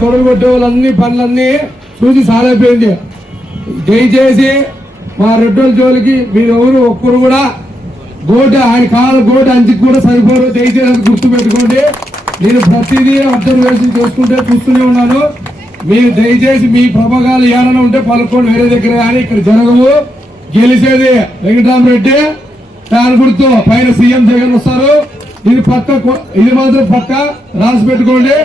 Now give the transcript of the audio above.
తొడలు కొట్టే వాళ్ళన్ని పనులన్నీ చూసి సాలైపోయింది. దయచేసి మా రెడ్డోళ్ళ జోలికి మీరు ఎవరు ఒక్కరు కూడా గోటు ఆయన కాళ్ళ గోటు అంచుకు కూడా సరిపోరు. దయచేసి గుర్తు పెట్టుకోండి. నేను ప్రతిదీ అబ్జర్వేషన్ చేసుకుంటే చూస్తూనే ఉన్నాను. మీరు దయచేసి మీ ప్రభాగాలు ఏమైనా ఉంటే పలుకోండి వేరే దగ్గర, కానీ ఇక్కడ జరగవు. గెలిచేది వెంకటరామరెడ్డి ఫ్యాన్ గుర్తు పైన సీఎం జగన్ వస్తారు. ఇది పక్క, ఇది మాత్రం పక్క రాసి పెట్టుకోండి.